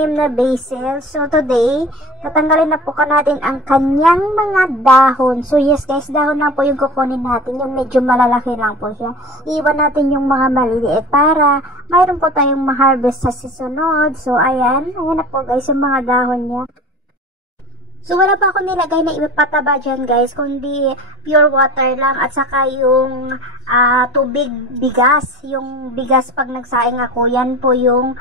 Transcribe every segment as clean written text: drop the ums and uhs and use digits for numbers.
tanim na basil. So today, tatanggalin na po natin ang kanyang mga dahon. So yes guys, dahon lang po yung kukunin natin. Yung medyo malalaki lang po siya. Iwan natin yung mga maliliit para mayroon po tayong ma-harvest sa susunod. So ayan na po guys yung mga dahon niya. So wala pa ako nilagay na ipataba dyan guys, kundi pure water lang at saka yung tubig, bigas. Yung bigas pag nagsaing ako, yan po yung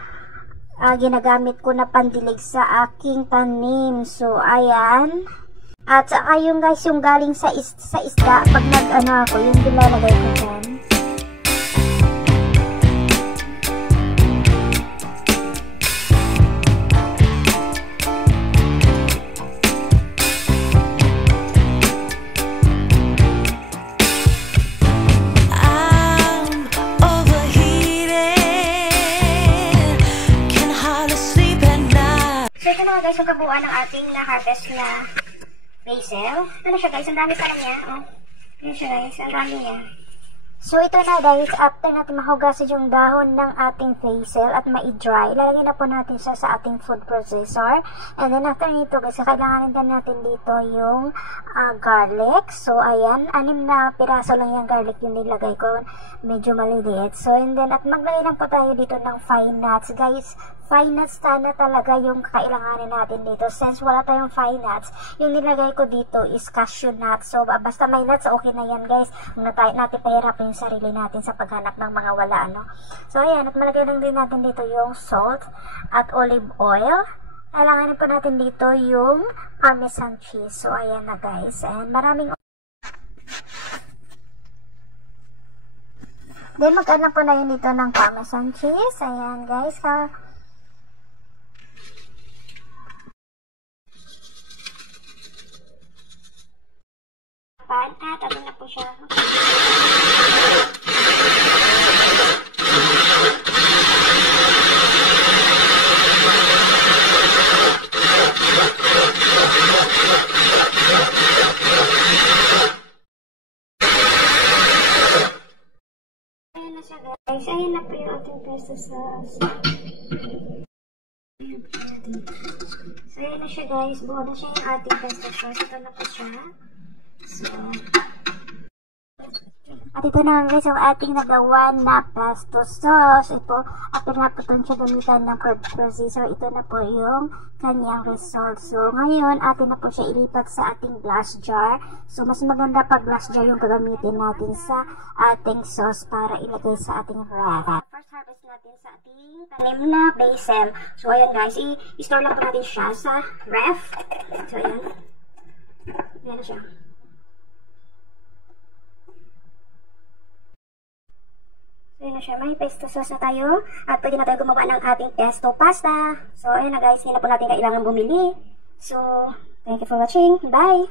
ginagamit ko na pandilig sa aking tanim. So ayan. At saka yung guys, yung galing sa isda, pag nag-ano ako, yung nilalagay ko dyan. Guys, yung kabuuan ng ating na-harvest na basil. Ano siya guys? Ang dami pala niya. Oh. Ano siya guys? Ang dami niya. So ito na guys, after natin mahugasan yung dahon ng ating basil at ma-dry, ilalagay na po natin siya sa ating food processor. And then after nito guys, kailangan din natin dito yung garlic. So ayan, 6 na piraso lang yung garlic yung nilagay ko. Medyo maliliit. So and then at maglagay lang po tayo dito ng fine nuts. Guys, fine nuts sana talaga yung kailanganin natin dito. Since wala tayong fine nuts, yung nilagay ko dito is cashew nuts. So basta may nuts, okay na yan guys. Huwag na tayo natin pahirapin yung sarili natin sa paghanap ng mga wala, ano. So ayan, at malagay lang din natin dito yung salt at olive oil. Kailangan po natin dito yung parmesan cheese. So ayan na guys, and maraming then mag-add na po na yun dito ng parmesan cheese. Ayan guys, at ano na po siya. Ayan na siya guys. Ayan na po yung ating pesto sauce. So ayan na siya guys. Buo na siya yung ating pesto sauce. Ito na po siya. So, at ito na guys ang ating nagawa na pesto sauce. Ito, after na po siya gamitan ng food processor, ito na po yung kanyang result. So, ngayon, atin na po siya ilipat sa ating glass jar. So, mas maganda pag glass jar yung gagamitin natin sa ating sauce para ilagay sa ating ref. First harvest natin sa ating tanim na basil. So, ayan guys, i-store lang po natin siya sa ref. So, ayan. Ayan na siya. So, yun na siya. May pesto sauce na tayo. At pwede na tayo gumawa ng ating pesto pasta. So, ayun na guys. Hindi na po natin kailangan bumili. So, thank you for watching. Bye!